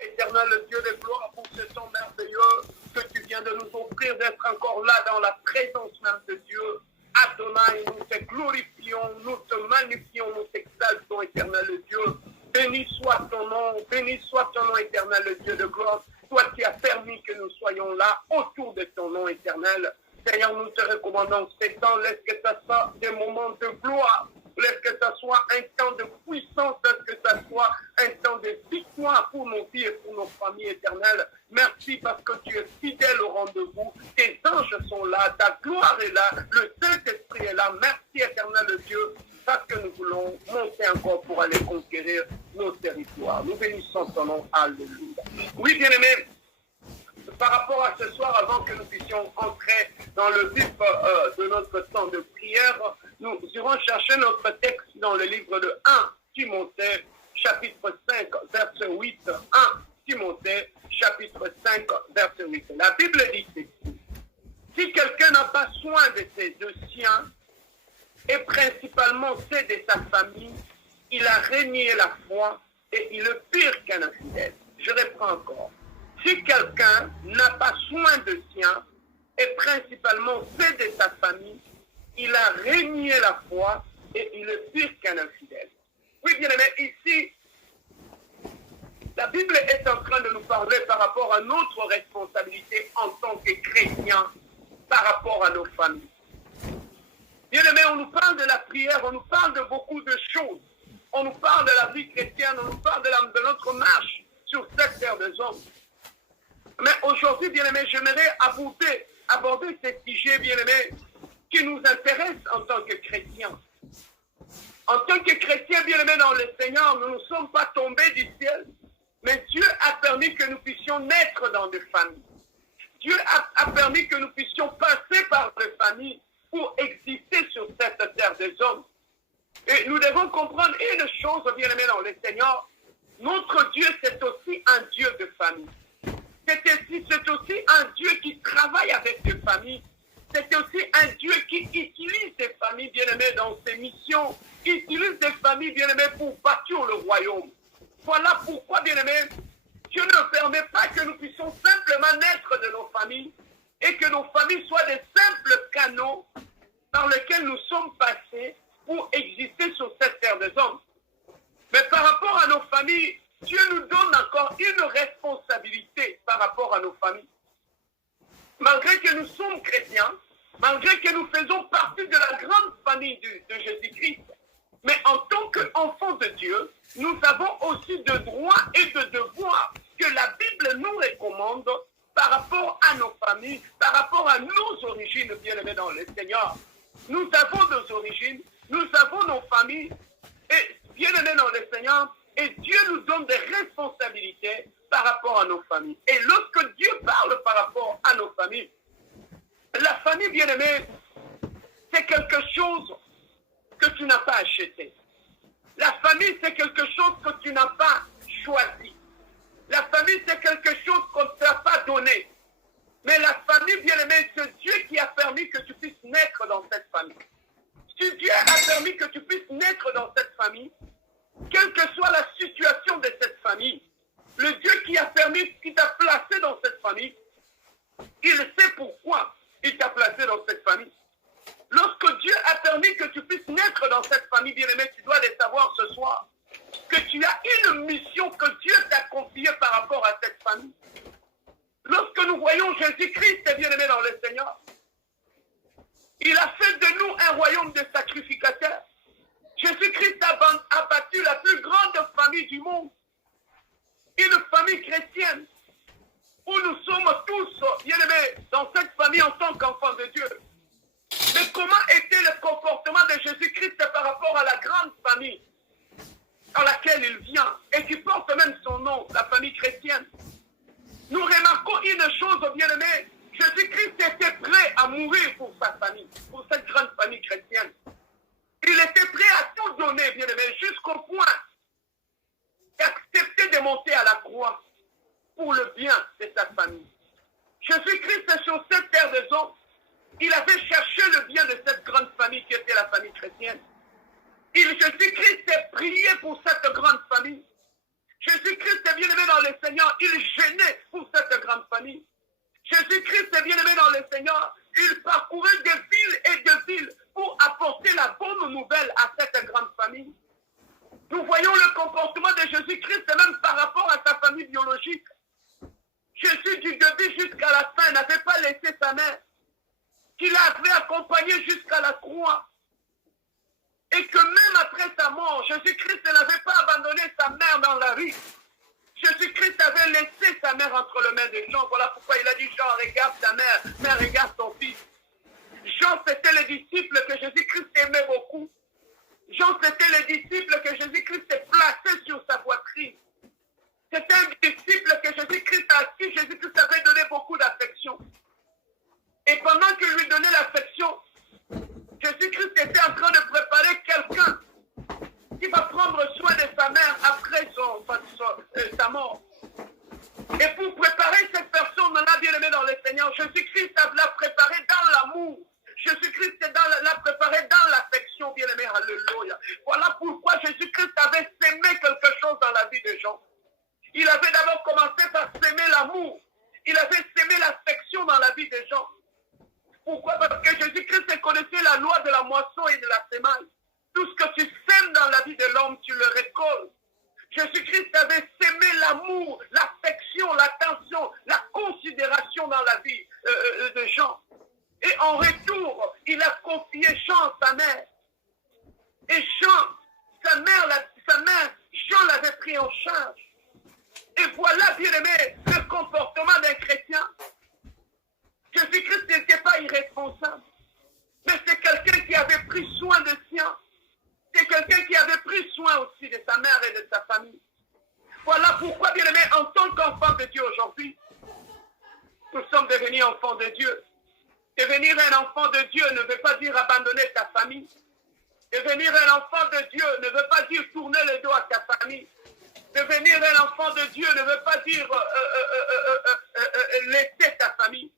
Éternel Dieu de gloire, pour ce temps merveilleux que tu viens de nous offrir, d'être encore là dans la présence même de Dieu. Adonai, nous te glorifions, nous te magnifions, nous t'exaltons, éternel Dieu. Béni soit ton nom, éternel Dieu de gloire. Toi qui as permis que nous soyons là autour de ton nom éternel. Seigneur, nous te recommandons ces temps, laisse que ça soit des moments de gloire. Laisse que ça soit un temps de puissance, laisse que ça soit un temps de victoire pour nos vies et pour nos familles éternelles. Merci parce que tu es fidèle au rendez-vous. Tes anges sont là, ta gloire est là, le Saint-Esprit est là. Merci éternel Dieu, parce que nous voulons monter encore pour aller conquérir nos territoires. Nous bénissons ton nom. Alléluia. Oui, bien-aimés, par rapport à ce soir, avant que nous puissions entrer dans le vif de notre temps de prière, nous irons chercher notre texte dans le livre de 1 Timothée, chapitre 5, verset 8. 1 Timothée, chapitre 5, verset 8. La Bible dit ceci: si quelqu'un n'a pas soin de ses deux siens, et principalement ceux de sa famille, il a renié la foi et il est pire qu'un infidèle. Je reprends encore. Si quelqu'un n'a pas soin de siens, et principalement ceux de sa famille, il a renié la foi et il est pire qu'un infidèle. Oui, bien aimé, ici, la Bible est en train de nous parler par rapport à notre responsabilité en tant que chrétiens, par rapport à nos familles. Bien aimé, on nous parle de la prière, on nous parle de beaucoup de choses. On nous parle de la vie chrétienne, on nous parle de notre marche sur cette terre des hommes. Mais aujourd'hui, bien aimé, j'aimerais aborder ce sujet, bien aimé, qui nous intéresse en tant que chrétiens. En tant que chrétiens, bien aimés dans le Seigneur, nous ne sommes pas tombés du ciel, mais Dieu a permis que nous puissions naître dans des familles. Dieu a permis que nous puissions passer par des familles pour exister sur cette terre des hommes. Et nous devons comprendre une chose, bien aimé dans le Seigneur, notre Dieu, c'est aussi un Dieu de famille. C'est aussi un Dieu qui travaille avec des familles. C'est aussi un Dieu qui utilise des familles bien-aimées dans ses missions, qui utilise des familles bien-aimées pour bâtir le royaume. Voilà pourquoi, bien-aimés, Dieu ne permet pas que nous puissions simplement naître de nos familles et que nos familles soient des simples canaux par lesquels nous sommes passés pour exister sur cette terre des hommes. Mais par rapport à nos familles, Dieu nous donne encore une responsabilité par rapport à nos familles. Malgré que nous sommes chrétiens, malgré que nous faisons partie de la grande famille de Jésus-Christ, mais en tant qu'enfants de Dieu, nous avons aussi de droits et de devoirs que la Bible nous recommande par rapport à nos familles, par rapport à nos origines bien-aimées dans le Seigneur. Nous avons nos origines, nous avons nos familles, et bien-aimés dans le Seigneur, et Dieu nous donne des responsabilités par rapport à nos familles. Et lorsque Dieu parle par rapport à nos familles, la famille bien-aimée, c'est quelque chose que tu n'as pas acheté. La famille, c'est quelque chose que tu n'as pas choisi. La famille, c'est quelque chose qu'on ne t'a pas donné. Mais la famille, bien-aimée, c'est Dieu qui a permis que tu puisses naître dans cette famille. Si Dieu a permis que tu puisses naître dans cette famille, quelle que soit la situation de cette famille, le Dieu qui a permis, qui t'a placé dans cette famille, il sait pourquoi il t'a placé dans cette famille. Lorsque Dieu a permis que tu puisses naître dans cette famille, bien-aimé, tu dois le savoir ce soir, que tu as une mission que Dieu t'a confiée par rapport à cette famille. Lorsque nous voyons Jésus-Christ, bien-aimé dans le Seigneur, il a fait de nous un royaume de sacrificateurs. Jésus-Christ a bâti la plus grande famille du monde, une famille chrétienne, où nous sommes tous, bien-aimés, dans cette famille en tant qu'enfants de Dieu. Mais comment était le comportement de Jésus-Christ par rapport à la grande famille dans laquelle il vient, et qui porte même son nom, la famille chrétienne? Nous remarquons une chose, bien-aimés, Jésus-Christ était prêt à mourir pour sa famille, pour cette grande famille chrétienne. Il était prêt à tout donner, bien-aimé, jusqu'au point d'accepter de monter à la croix pour le bien de sa famille. Jésus-Christ, sur cette terre des hommes, il avait cherché le bien de cette grande famille qui était la famille chrétienne. Jésus-Christ a prié pour cette grande famille. Jésus-Christ est bien-aimé dans le Seigneur. Il gênait pour cette grande famille. Jésus-Christ est bien-aimé dans le Seigneur. Il parcourait de villes et de villes pour apporter la bonne nouvelle à cette grande famille. Nous voyons le comportement de Jésus-Christ même par rapport à sa famille biologique. Jésus, du début jusqu'à la fin, n'avait pas laissé sa mère, qu'il avait accompagnée jusqu'à la croix. Et que même après sa mort, Jésus-Christ n'avait pas abandonné sa mère dans la rue. Jésus-Christ avait laissé sa mère entre les mains de Jean. Voilà pourquoi il a dit, Jean, regarde ta mère, mère, regarde ton fils. Jean, c'était le disciple que Jésus-Christ aimait beaucoup. Jean, c'était le disciple que Jésus-Christ s'est placé sur sa poitrine. C'était un disciple que Jésus-Christ à qui Jésus-Christ avait donné beaucoup d'affection. Et pendant qu'il lui donnait l'affection, Jésus-Christ était en train de préparer quelqu'un qui va prendre soin de sa mère après sa mort. Et pour préparer cette personne, on l'a bien aimé dans le Seigneur, Jésus-Christ l'a préparé dans l'amour. Jésus-Christ l'a préparé dans l'affection, bien aimé, alléluia. Voilà pourquoi Jésus-Christ avait sémé quelque chose dans la vie des gens. Il avait d'abord commencé par s'aimer l'amour. Il avait sémé l'affection dans la vie des gens. Pourquoi? Parce que Jésus-Christ connaissait la loi de la moisson et de la semaille. Tout ce que tu sèmes dans la vie de l'homme, tu le récoltes. Jésus-Christ avait sémé l'amour, l'affection, l'attention, la considération dans la vie de Jean. Et en retour, il a confié Jean à sa mère. Et Jean, sa mère, Jean l'avait pris en charge. Et voilà, bien aimé, le comportement d'un chrétien. Jésus-Christ n'était pas irresponsable. Mais c'est quelqu'un qui avait pris soin de sien. C'est quelqu'un qui avait pris soin aussi de sa mère et de sa famille. Voilà pourquoi, bien aimé, en tant qu'enfant de Dieu aujourd'hui, nous sommes devenus enfants de Dieu. Devenir un enfant de Dieu ne veut pas dire abandonner ta famille. Devenir un enfant de Dieu ne veut pas dire tourner le dos à ta famille. Devenir un enfant de Dieu ne veut pas dire laisser ta famille.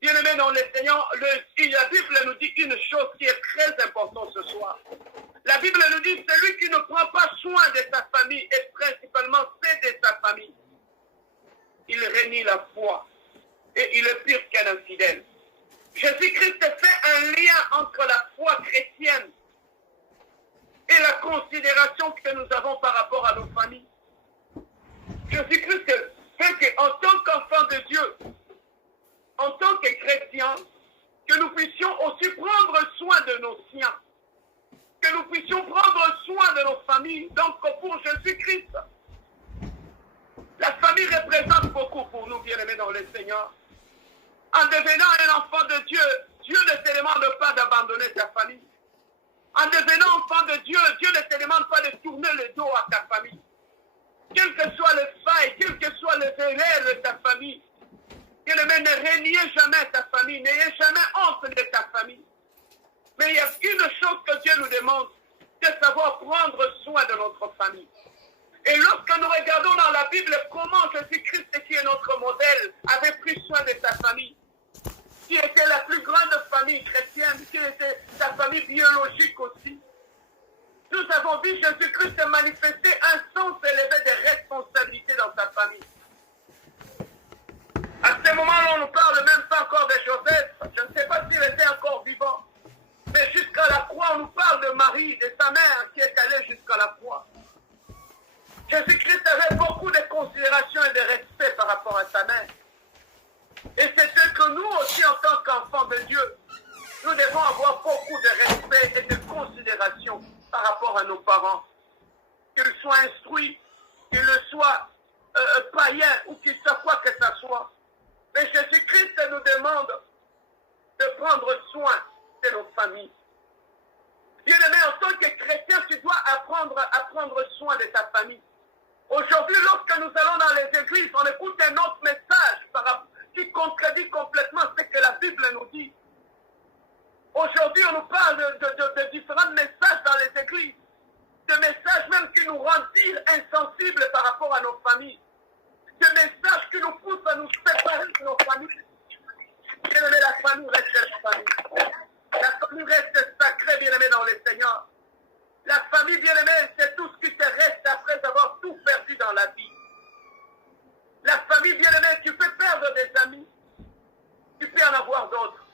Bien-aimé dans le Seigneur, la Bible nous dit une chose qui est très importante ce soir. La Bible nous dit, celui qui ne prend pas soin de sa famille et principalement celle de sa famille, il renie la foi et il est pire qu'un infidèle. Jésus-Christ fait un lien entre la foi chrétienne et la considération que nous avons par rapport à nos familles. Jésus-Christ fait qu'en tant qu'enfant de Dieu, en tant que chrétiens, que nous puissions aussi prendre soin de nos siens, que nous puissions prendre soin de nos familles. Donc pour Jésus-Christ, la famille représente beaucoup pour nous, bien-aimés dans le Seigneur. En devenant un enfant de Dieu, Dieu ne te demande pas d'abandonner ta famille. En devenant enfant de Dieu, Dieu ne te demande pas de tourner le dos à ta famille. Quel que soit le faille, quel que soit le erreur de ta famille, bien-aimé, ne reniez jamais ta famille, n'ayez jamais honte de ta famille. Mais il y a une chose que Dieu nous demande, c'est savoir prendre soin de notre famille. Et lorsque nous regardons dans la Bible comment Jésus-Christ, qui est notre modèle, avait pris soin de sa famille, qui était la plus grande famille chrétienne, qui était sa famille biologique aussi, nous avons vu Jésus-Christ manifester un sens élevé de responsabilité dans sa famille. À ce moment-là, on ne parle même pas encore de Joseph. Je ne sais pas s'il était encore vivant. Mais jusqu'à la croix, on nous parle de Marie, de sa mère qui est allée jusqu'à la croix. Jésus-Christ avait beaucoup de considération et de respect par rapport à sa mère. Et c'est ce que nous aussi, en tant qu'enfants de Dieu, nous devons avoir beaucoup de respect et de considération par rapport à nos parents. Qu'ils soient instruits, qu'ils soient païens ou qu'ils soient quoi que ce soit. Mais Jésus-Christ nous demande de prendre soin de nos familles. Bien-aimé, en tant que chrétien, tu dois apprendre à prendre soin de ta famille. Aujourd'hui, lorsque nous allons dans les églises, on écoute un autre message qui contredit complètement ce que la Bible nous dit. Aujourd'hui, on nous parle de différents messages dans les églises, de messages même qui nous rendent insensibles par rapport à nos familles, de messages qui nous poussent à nous séparer de nos familles. Bien-aimé, la famille reste la famille. La famille reste sacrée, bien-aimé, dans le Seigneur. La famille, bien-aimée, c'est tout ce qui te reste après avoir tout perdu dans la Aujourd'hui, bien-aimé, tu peux perdre des amis. Tu peux en avoir d'autres.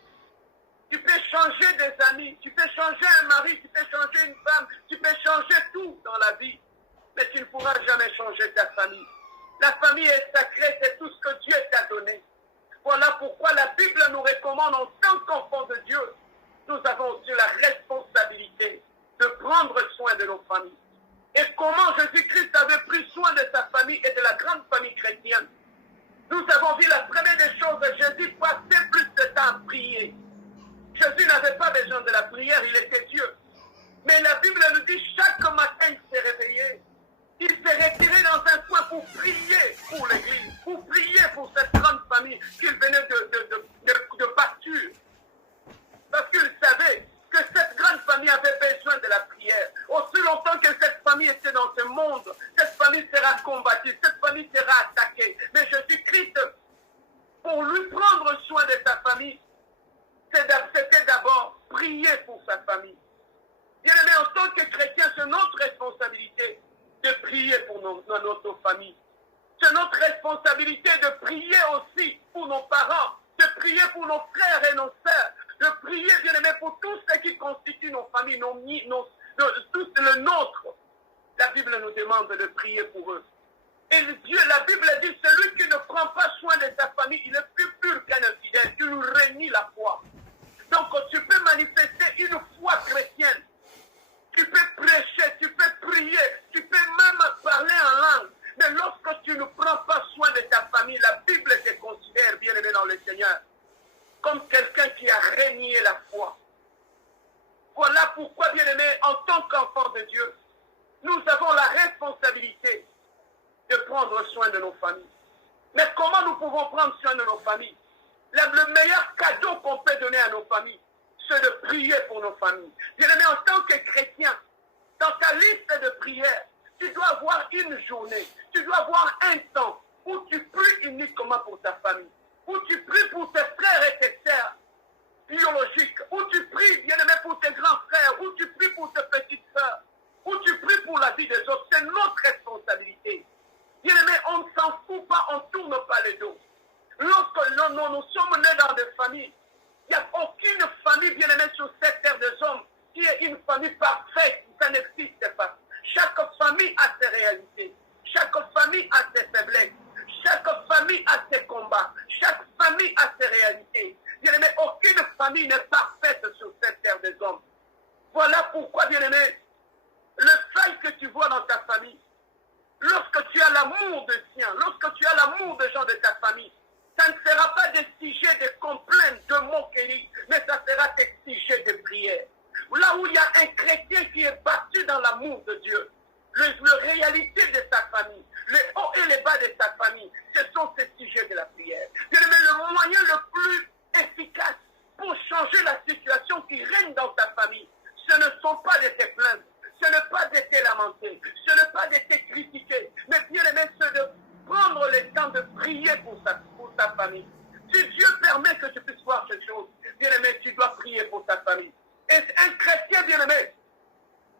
Tu peux changer des amis. Tu peux changer un mari. Tu peux changer une femme. Tu peux changer tout dans la vie. Mais tu ne pourras jamais changer ta famille. La famille est sacrée. C'est tout ce que Dieu t'a donné. Voilà pourquoi la Bible nous recommande en tant qu'enfants de Dieu, nous avons aussi la responsabilité de prendre soin de nos familles. Et comment Jésus-Christ avait pris soin de sa famille et de la grande famille chrétienne. Nous avons vu la première des choses, Jésus passait plus de temps à prier. Jésus n'avait pas besoin de la prière, il était Dieu. Mais la Bible nous dit, chaque matin il s'est réveillé. Il s'est retiré dans un coin pour prier pour l'Église, pour prier pour cette grande famille qu'il venait de bâtir. Parce qu'il savait que cette grande famille avait besoin de la prière. Aussi longtemps que cette famille était dans ce monde, cette famille sera combattue, cette famille sera attaquée. Mais Jésus-Christ, pour lui prendre soin de sa famille, c'était d'abord prier pour sa famille. Bien aimé, en tant que chrétien, c'est notre responsabilité de prier pour notre famille. C'est notre responsabilité de prier aussi pour nos parents, de prier pour nos frères et nos sœurs, de prier, bien aimé, pour tous ceux qui constituent nos familles, tous le nôtre. La Bible nous demande de prier pour eux. Et Dieu, la Bible dit, celui qui ne prend pas soin de sa famille, il est plus pur qu'un infidèle. Tu nous réunis la foi. Donc tu peux manifester une foi chrétienne. Tu peux prêcher, tu peux prier, tu peux même parler en langue. Mais lorsque tu ne prends pas soin de ta famille, la Bible te considère, bien aimé dans le Seigneur, comme quelqu'un qui a régné la foi. Voilà pourquoi, bien aimé, en tant qu'enfant de Dieu, nous avons la responsabilité de prendre soin de nos familles. Mais comment nous pouvons prendre soin de nos familles? Le meilleur cadeau qu'on peut donner à nos familles, c'est de prier pour nos familles. Bien aimé, en tant que chrétien, dans ta liste de prières, tu dois avoir une journée, tu dois avoir un temps où tu pries uniquement pour ta famille, où tu pries pour tes frères et tes sœurs biologiques, où tu pries, bien aimé, pour tes grands frères, où tu pries pour tes petites sœurs, où tu pries pour la vie des autres. C'est notre responsabilité. Bien aimé, on ne s'en fout pas, on ne tourne pas le dos. Lorsque nous sommes nés dans des familles, il n'y a aucune famille, bien aimée, sur cette terre des hommes qui est une famille parfaite. Ça n'existe pas. Chaque famille a ses réalités. Chaque famille a ses faiblesses. Chaque famille a ses combats. Chaque famille a ses réalités. Bien aimé, aucune famille n'est parfaite sur cette terre des hommes. Voilà pourquoi, bien aimé, le faille que tu vois dans ta famille, lorsque tu as l'amour de sien, lorsque tu as l'amour des gens de ta famille, ça ne sera pas des sujets de complaintes, de moqueries, mais ça sera des sujets de prière. Là où il y a un chrétien qui est battu dans l'amour de Dieu, la réalité de sa famille, les hauts et les bas de sa famille, ce sont ces sujets de la prière. Mais le moyen le plus efficace pour changer la situation qui règne dans ta famille, ce ne sont pas de te plaindre, ce n'est pas de te lamenter, ce n'est pas de te critiquer, mais bien aimé, c'est de prendre le temps de prier pour ta famille. Si Dieu permet que tu puisses voir cette chose, bien aimé, tu dois prier pour ta famille. Et un chrétien, bien aimé,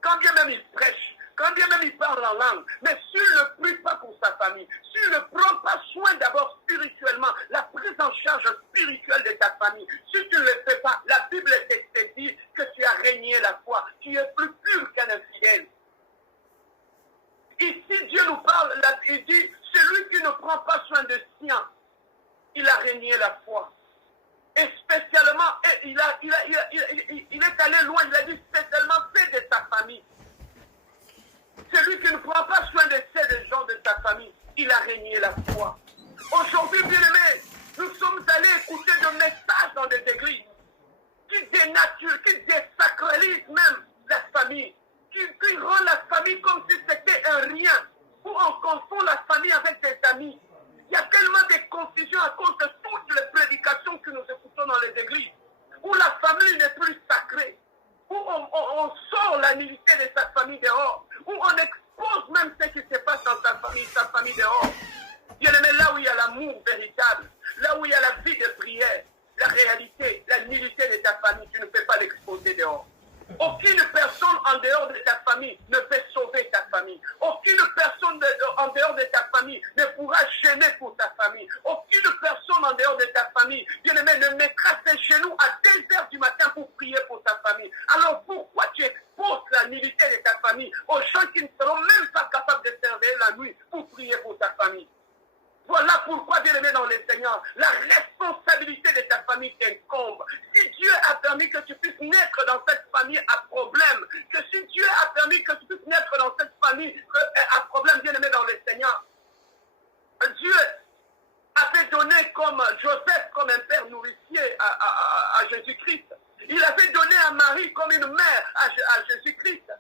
quand bien même il prêche, quand bien même il parle en langue, mais s'il ne prie pas pour sa famille, s'il ne prend pas soin d'abord spirituellement, la prise en charge spirituelle de ta famille, si tu ne le fais pas, la Bible te dit que tu as régné la foi, tu es plus pur qu'un infidèle. Ici, Dieu nous parle, il dit, celui qui ne prend pas soin de sien, il a régné la foi. Et spécialement, il est allé loin, il a dit spécialement fait de sa famille. Celui qui ne prend pas soin de ces gens de sa famille, il a régné la foi. Aujourd'hui, bien aimés, nous sommes allés écouter des messages dans des églises qui dénaturent, qui désacralisent même la famille, qui rend la famille comme si c'était un rien, où on confond la famille avec des amis. Il y a tellement de confusion à cause de toutes les prédications que nous écoutons dans les églises, où la famille n'est plus sacrée, où on sort la nullité de sa famille dehors, où on expose même ce qui se passe dans sa famille dehors. Bien aimé, là où il y a l'amour véritable, là où il y a la vie de prière, la réalité, la nullité de ta famille, tu ne peux pas l'exposer dehors. Aucune personne en dehors de ta famille ne peut sauver ta famille. Aucune personne en dehors de ta famille ne pourra gêner pour ta famille. famille, bien-aimé, ne mettra ses genoux à 2 heures du matin pour prier pour ta famille. Alors pourquoi tu exposes la nullité de ta famille aux gens qui ne seront même pas capables de servir la nuit pour prier pour ta famille? Voilà pourquoi, bien-aimé dans les Seigneurs, la responsabilité de ta famille t'incombe. Si Dieu a permis que tu puisses naître dans cette famille à problème, que si Dieu a permis que tu puisses naître dans cette famille à problème, bien-aimé dans les Seigneurs, Dieu avait donné comme Joseph comme un père nourricier à Jésus-Christ. Il avait donné à Marie comme une mère à Jésus-Christ.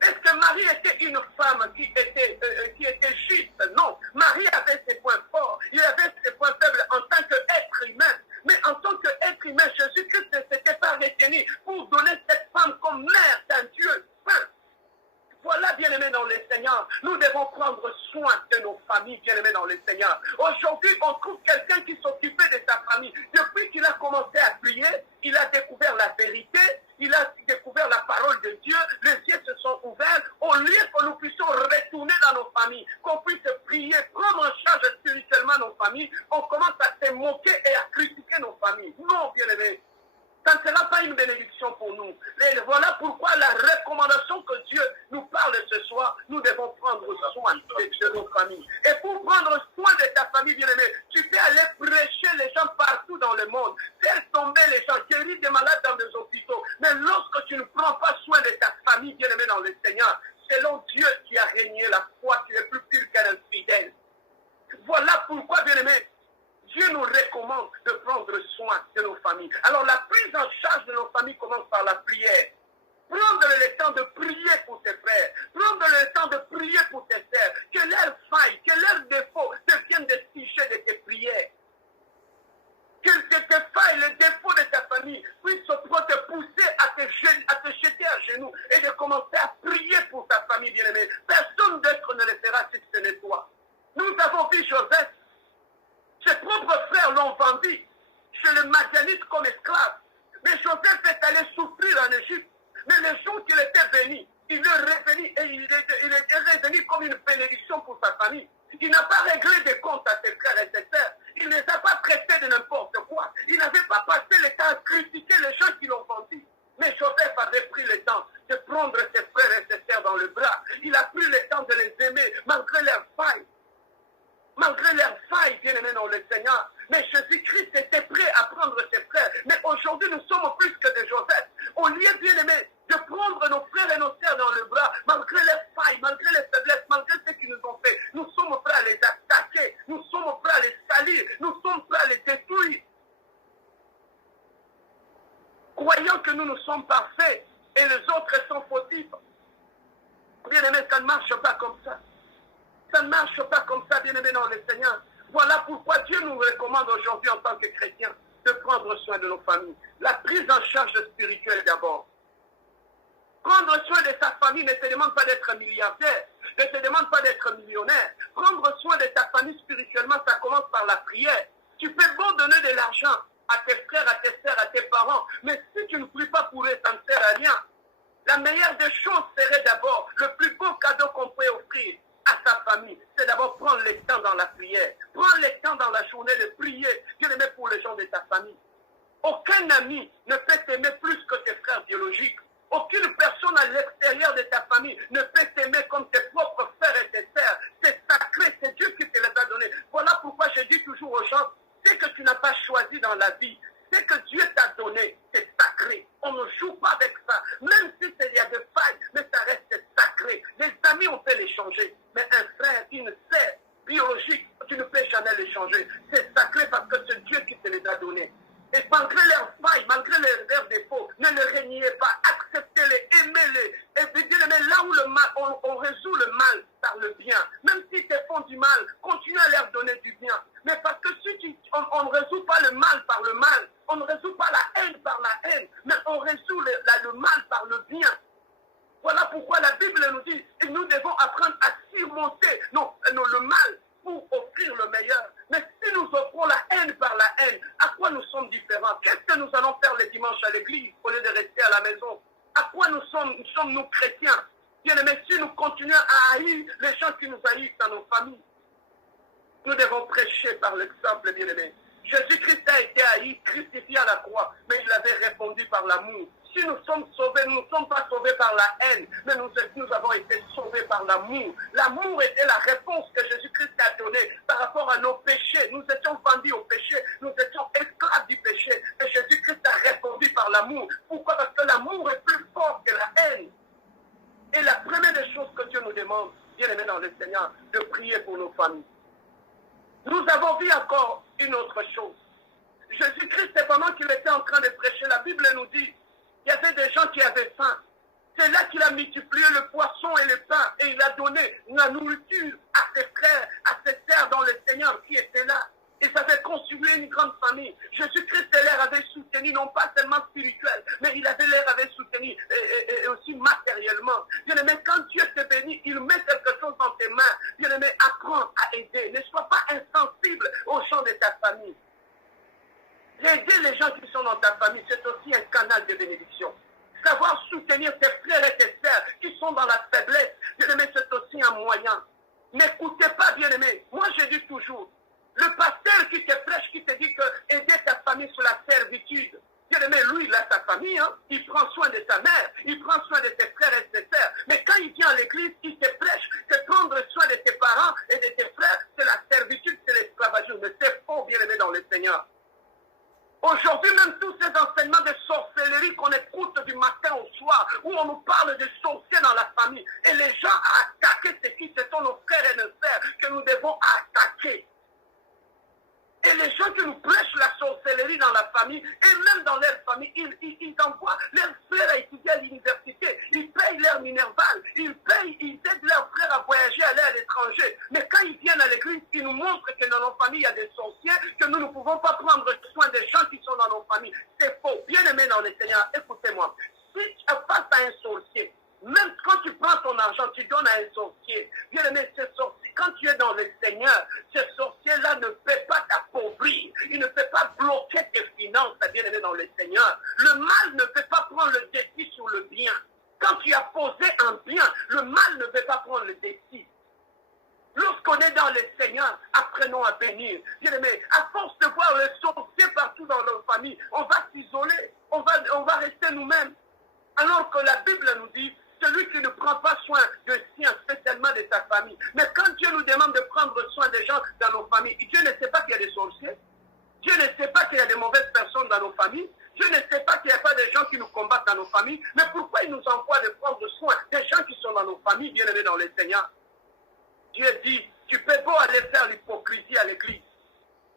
Est-ce que Marie était une femme qui était juste? Non. Marie avait ses points forts. Il avait ses points faibles en tant qu'être humain. Mais en tant qu'être humain, Jésus-Christ ne s'était pas retenu pour donner cette femme comme mère d'un Dieu saint. Voilà, bien-aimés dans les Seigneurs, nous devons prendre soin de nos familles, bien-aimés dans les Seigneurs. Aujourd'hui, on trouve quelqu'un qui s'occupait de sa famille. Depuis qu'il a commencé à prier, il a découvert la vérité, il a découvert la parole de Dieu, les yeux se sont ouverts. Au lieu que nous puissions retourner dans nos familles, qu'on puisse prier, prendre en charge spirituellement nos familles, on commence à se moquer et à critiquer nos familles. Non, bien-aimés. Ça ne sera pas une bénédiction pour nous. Et voilà pourquoi la recommandation que Dieu nous parle ce soir, nous devons prendre soin de nos familles. Et pour prendre soin de ta famille, bien-aimée, tu peux aller prêcher les gens partout dans le monde, faire tomber les gens, guérir des malades dans des hôpitaux. Mais lorsque tu ne prends pas soin de ta famille, bien-aimée dans le Seigneur, selon Dieu qui a régné la foi, tu es plus pur qu'un infidèle. Voilà pourquoi, bien-aimé, Dieu nous recommande de prendre soin de nos familles. Alors la prise en charge de nos familles commence par la prière. Prendre le temps de prier pour tes frères. Prendre le temps de prier pour tes sœurs. Que leurs failles, que leurs défauts deviennent des sujets de tes prières. Que tes failles, les défauts de ta famille puissent te pousser à te jeter à genoux et de commencer à prier pour ta famille bien-aimée. Personne d'autre ne le fera si ce n'est toi. Nous avons vu Joseph. Ses propres frères l'ont vendu chez le Madianite comme esclave. Mais Joseph est allé souffrir en Égypte. Mais le jour qu'il était venu, il est revenu et il est revenu comme une bénédiction pour sa famille. Il n'a pas réglé des comptes à ses frères et ses sœurs. Il ne les a pas traités de n'importe quoi. Il n'avait pas passé le temps à critiquer les gens qui l'ont vendu. Mais Joseph avait pris le temps de prendre ses frères et ses sœurs dans le bras. Il a pris le temps de les aimer malgré leurs failles. Malgré leurs failles, bien-aimés dans le Seigneur. Mais Jésus-Christ était prêt à prendre ses frères. Mais aujourd'hui, nous sommes plus que des Joseph. Au lieu, bien-aimés, de prendre nos frères et nos sœurs dans le bras, malgré leurs failles, malgré les faiblesses, malgré ce qu'ils nous ont fait, nous sommes prêts à les attaquer. Nous sommes prêts à les salir. Nous sommes prêts à les détruire. Croyant que nous sommes parfaits et les autres sont fautifs. Bien-aimés, ça ne marche pas comme ça. Ça ne marche pas comme ça, bien-aimés dans le Seigneur. Voilà pourquoi Dieu nous recommande aujourd'hui en tant que chrétiens de prendre soin de nos familles. La prise en charge spirituelle d'abord. Prendre soin de sa famille ne te demande pas d'être milliardaire, ne te demande pas d'être millionnaire. Prendre soin de ta famille spirituellement, ça commence par la prière. Tu peux bon donner de l'argent à tes frères, à tes sœurs, à tes parents, mais si tu ne pries pas pour eux, ça ne sert à rien. La meilleure des choses serait d'abord, le plus beau cadeau qu'on peut offrir à sa famille, c'est d'abord prendre le temps dans la prière. Prends le temps dans la journée de prier. Dieu le met pour les gens de ta famille. Aucun ami ne peut t'aimer plus que tes frères biologiques. Aucune personne à l'extérieur de ta famille ne peut t'aimer comme tes propres frères et tes sœurs. C'est sacré, c'est Dieu qui te les a donnés. Voilà pourquoi je dis toujours aux gens, ce que tu n'as pas choisi dans la vie, ce que Dieu t'a donné, c'est sacré. On ne joue pas avec ça. Même si il y a des failles, mais ça reste sacré. Les amis, on peut les changer. Mais un frère, une sœur biologique, tu ne peux jamais les changer. C'est sacré parce que c'est Dieu qui te les a donnés. Et malgré leurs failles, malgré leurs défauts, ne les reniez pas, acceptez-les, aimez-les. Et bien-aimés, là où le mal, on résout le mal par le bien. Même s'ils te font du mal, continue à leur donner du bien. Mais parce que si on ne résout pas le mal par le mal, on ne résout pas la haine par la haine, mais on résout le mal par le bien. Voilà pourquoi la Bible nous dit, et nous devons apprendre à surmonter le mal pour offrir le meilleur. Mais si nous offrons la haine par la haine, à quoi nous sommes différents? Qu'est-ce que nous allons faire les dimanches à l'église au lieu de rester à la maison? À quoi nous sommes chrétiens? Bien-aimés, si nous continuons à haïr les gens qui nous haïssent dans nos familles, nous devons prêcher par l'exemple, bien-aimés. Jésus-Christ a été haï, crucifié à la croix, mais il avait répondu par l'amour. Si nous sommes sauvés, nous ne sommes pas sauvés par la haine, mais nous avons été sauvés par l'amour. L'amour était la réponse que Jésus-Christ a donnée par rapport à nos péchés. Nous étions vendus au péché, nous étions esclaves du péché. Et Jésus-Christ a répondu par l'amour. Pourquoi? Parce que l'amour est plus fort que la haine. Et la première des choses que Dieu nous demande, bien aimé dans le Seigneur, de prier pour nos familles. Nous avons vu encore une autre chose. Jésus-Christ, c'est pendant qu'il était en train de prêcher, la Bible nous dit, il y avait des gens qui avaient faim. C'est là qu'il a multiplié le poisson et le pain et il a donné la nourriture à ses frères, à ses sœurs dans le Seigneur qui étaient là. Et ça avait constitué une grande famille. Jésus-Christ leur avait soutenu, non pas seulement spirituel, mais il avait leur avait soutenu et aussi matériellement. Bien-aimé, quand Dieu te bénit, il met quelque chose dans tes mains. Bien-aimé, apprends à aider. Ne sois pas insensible aux gens de ta famille. Aider les gens qui sont dans ta famille, c'est aussi un canal de bénédiction. Savoir soutenir tes frères et tes sœurs qui sont dans la faiblesse, bien-aimé, c'est aussi un moyen. N'écoutez pas, bien-aimé. Moi, je dis toujours, le pasteur qui te prêche, qui te dit que aider ta famille sur la servitude, bien-aimé, lui, il a sa famille, hein? Il prend soin de sa mère, il prend soin de ses frères et ses sœurs. Mais quand il vient à l'église, il te prêche que prendre soin de tes parents et de tes frères, c'est la servitude, c'est l'esclavagisme. Mais c'est faux, bien-aimé, dans le Seigneur. Aujourd'hui, même tous ces enseignements de sorcellerie qu'on écoute du matin au soir, où on nous parle de sorciers dans la famille, et les gens attaquent ce sont nos frères et nos sœurs que nous devons attaquer. Et les gens qui nous prêchent la sorcellerie dans la famille, et même dans leur famille, ils envoient leurs frères à étudier à l'université, ils payent leur minerval, ils aident leurs frères à voyager, à aller à l'étranger. Mais quand ils viennent à l'église, ils nous montrent que dans nos familles, il y a des sorciers, que nous ne pouvons pas prendre soin des gens qui sont dans nos familles. C'est faux. Bien aimé dans le Seigneur, écoutez-moi. Si tu es face à un sorcier, même quand tu prends ton argent, tu donnes à un sorcier. Bien aimé, ce sorcier, quand tu es dans le Seigneur, ce sorcier-là ne peut pas t'appauvrir. Il ne peut pas bloquer tes finances, bien aimé dans le Seigneur. Le mal ne peut pas prendre le défi sur le bien. Quand tu as posé un bien, le mal ne peut pas prendre le défi. Lorsqu'on est dans le Seigneur, apprenons à bénir. Bien aimé, à force de voir le sorcier partout dans nos familles, on va s'isoler, on va rester nous-mêmes. Alors que la Bible nous dit, celui qui ne prend pas soin de sien, spécialement de sa famille. Mais quand Dieu nous demande de prendre soin des gens dans nos familles, Dieu ne sait pas qu'il y a des sorciers. Dieu ne sait pas qu'il y a des mauvaises personnes dans nos familles. Dieu ne sait pas qu'il n'y a pas des gens qui nous combattent dans nos familles. Mais pourquoi il nous envoie de prendre soin des gens qui sont dans nos familles, bien aimés dans le Seigneur? Dieu dit, tu peux beau aller faire l'hypocrisie à l'église,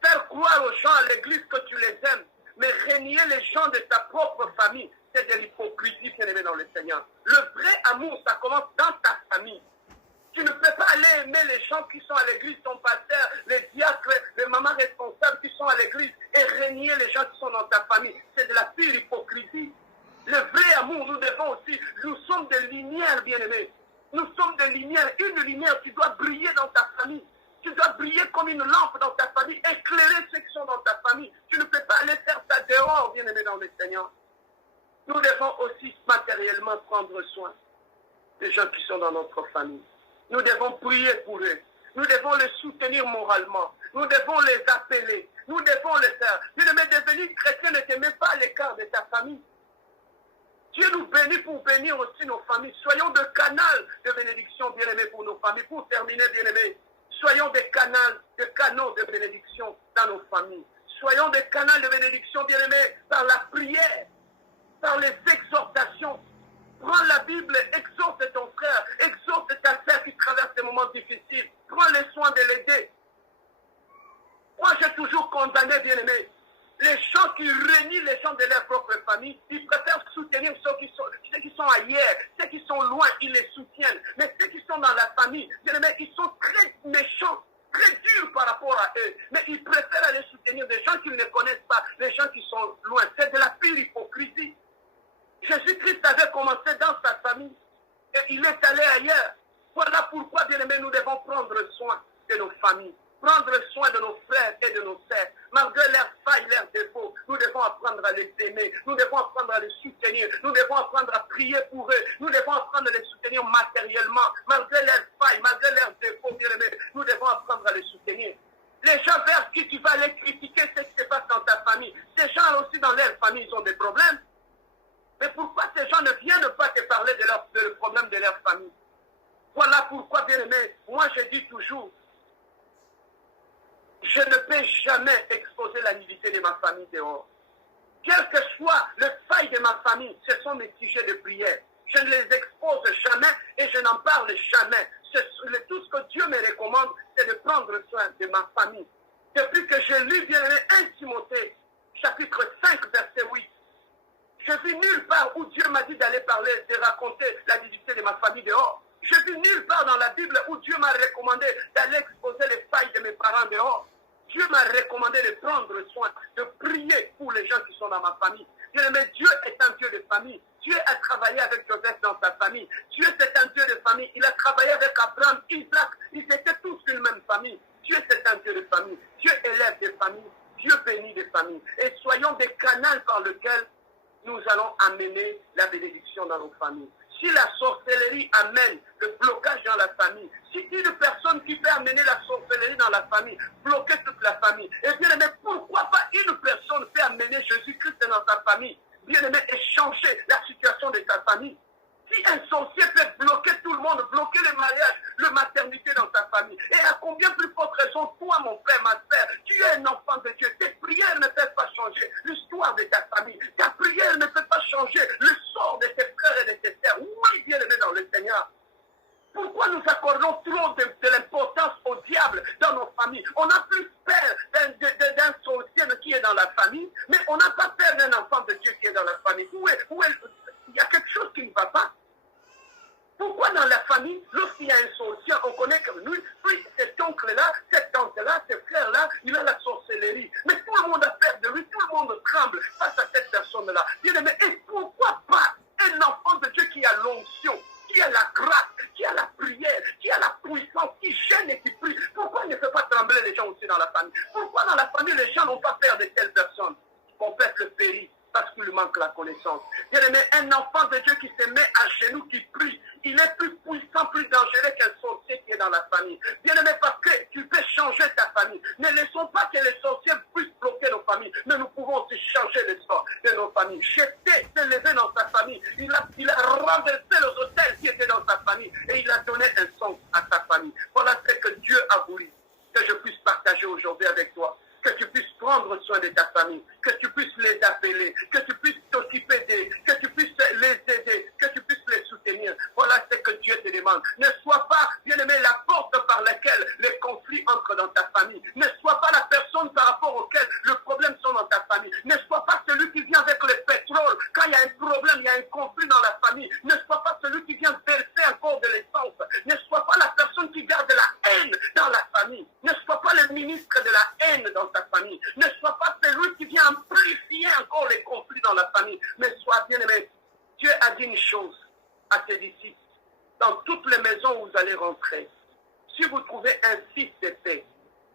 faire croire aux gens à l'église que tu les aimes, mais régner les gens de ta propre famille, c'est de l'hypocrisie, bien aimé dans le Seigneur. Le vrai amour, ça commence dans ta famille. Tu ne peux pas aller aimer les gens qui sont à l'église, ton pasteur, les diacres, les mamans responsables qui sont à l'église, et régner les gens qui sont dans ta famille. C'est de la pure hypocrisie. Le vrai amour, nous devons aussi, nous sommes des lumières, bien aimés. Nous sommes des lumières. Une lumière, tu dois briller dans ta famille. Tu dois briller comme une lampe dans ta famille, éclairer ceux qui sont dans ta famille. Tu ne peux pas aller faire ça dehors, bien aimé dans le Seigneur. Nous devons aussi matériellement prendre soin des gens qui sont dans notre famille. Nous devons prier pour eux. Nous devons les soutenir moralement. Nous devons les appeler. Nous devons les faire. Dieu ne met devenir chrétien, ne te met pas à l'écart de ta famille. Dieu nous bénit pour bénir aussi nos familles. Soyons de canal de bénédiction, bien-aimés, pour nos familles. Pour terminer, bien-aimés, soyons des canaux de bénédiction dans nos familles. Soyons des canaux de bénédiction, bien-aimés, par la prière, par les exhortations. Prends la Bible, exhorte ton frère, exhorte ta sœur qui traverse des moments difficiles. Prends le soin de l'aider. Moi, j'ai toujours condamné, bien-aimés, les gens qui réunissent les gens de leur propre famille, ils préfèrent soutenir ceux qui sont ailleurs, ceux qui sont loin, ils les soutiennent. Mais ceux qui sont dans la famille, bien-aimés, ils sont très méchants, très durs par rapport à eux. Mais ils préfèrent aller soutenir des gens qu'ils ne connaissent pas, les gens qui sont loin. C'est de la pure hypocrisie. Jésus-Christ avait commencé dans sa famille et il est allé ailleurs. Voilà pourquoi, bien-aimés, nous devons prendre soin de nos familles, prendre soin de nos frères et de nos sœurs. Malgré leurs failles, leurs défauts, nous devons apprendre à les aimer, nous devons apprendre à les soutenir, nous devons apprendre à prier pour eux, nous devons apprendre à les soutenir matériellement. Malgré leurs failles, malgré leurs défauts, bien-aimés, nous devons apprendre à les soutenir. Les gens vers qui tu vas les critiquer, c'est que aussi dans leur famille, ils ont des problèmes. Mais pourquoi ces gens ne viennent pas te parler de problème de leur famille? Voilà pourquoi, bien aimé, moi je dis toujours, je ne peux jamais exposer la nudité de ma famille dehors. Quel que soit le faille de ma famille, ce sont mes sujets de prière. Je ne les expose jamais et je n'en parle jamais. Tout ce que Dieu me recommande, c'est de prendre soin de ma famille. Depuis que je lis bien aimé 1 Timothée, chapitre 5, verset 8, je vis nulle part où Dieu m'a dit d'aller parler, de raconter la nudité de ma famille dehors. Je vis nulle part dans la Bible où Dieu m'a recommandé d'aller exposer les failles de mes parents dehors. Dieu m'a recommandé de prendre soin, de prier pour les gens qui sont dans ma famille. Mais Dieu est un Dieu de famille. Dieu a travaillé avec Joseph dans sa famille. Dieu c'est un Dieu de famille. Il a travaillé avec Abraham, Isaac. Ils étaient tous une même famille. Dieu c'est un Dieu de famille. Dieu élève des familles. Dieu bénit des familles. Et soyons des canaux par lesquels nous allons amener la bénédiction dans nos familles. Si la sorcellerie amène le blocage dans la famille, si une personne qui peut amener la sorcellerie dans la famille, bloquer toute la famille, et bien aimé, pourquoi pas une personne peut amener Jésus-Christ dans sa famille, bien aimé, et changer la situation de sa famille? Si un sorcier peut bloquer tout le monde, bloquer le mariage, la maternité dans ta famille, et à combien plus forte raison, toi, mon frère, ma sœur, tu es un enfant de Dieu. Tes prières ne peuvent pas changer l'histoire de ta famille. Ta prière ne peut pas changer le sort de tes frères et de tes sœurs. Oui, bien aimé dans le Seigneur. Pourquoi nous accordons trop de l'importance au diable dans nos familles? On a plus peur d'un sorcier qui est dans la famille, mais on n'a pas peur d'un enfant de Dieu qui est dans la famille. Il y a quelque chose qui ne va pas. Pourquoi dans la famille, lorsqu'il y a un sorcier, on connaît que lui, cet oncle-là, cette tante-là, ce frère-là, il a la sorcellerie. Mais tout le monde a peur de lui, tout le monde tremble face à cette personne-là. Et pourquoi pas un enfant de Dieu qui a l'onction, qui a la grâce, qui a la prière, qui a la puissance, qui gêne et qui prie? Pourquoi il ne fait pas trembler les gens aussi dans la famille? Pourquoi dans la famille, les gens n'ont pas peur de telles personnes? On fait le péri parce qu'il lui manque la connaissance. Bien aimé, un enfant de Dieu qui se met à genoux, qui prie, il est plus puissant, plus dangereux qu'un sorcier qui est dans la famille. Bien aimé, parce que tu peux changer ta famille. Ne laissons pas que les sorciers puissent bloquer nos familles, mais nous pouvons aussi changer le sort de nos familles. Jeter, se lever dans sa famille. Il a renversé les hôtels qui étaient dans sa famille et il a donné un sens à sa famille. Voilà ce que Dieu a voulu que je puisse partager aujourd'hui avec toi. Que tu puisses prendre soin de ta famille, que tu puisses les appeler, que tu puisses t'occuper d'eux, que tu puisses les aider, que tu puisses les soutenir. Voilà ce que Dieu te demande. Ne sois pas, bien aimé, la porte par laquelle les conflits entrent dans ta famille. Ne sois pas la personne par rapport auquel le problème sont dans ta famille. Ne sois pas celui qui vient avec le pétrole. Quand il y a un problème, il y a un conflit dans la famille. Ne sois pas celui qui vient verser encore de l'essence. Ne sois pas la personne qui garde la haine dans la famille. Ne sois pas le ministre de la haine dans ta famille. Ne sois pas celui qui vient amplifier encore les conflits dans la famille. Mais sois bien aimé. Dieu a dit une chose à ses disciples. Dans toutes les maisons où vous allez rentrer, si vous trouvez un fils de paix,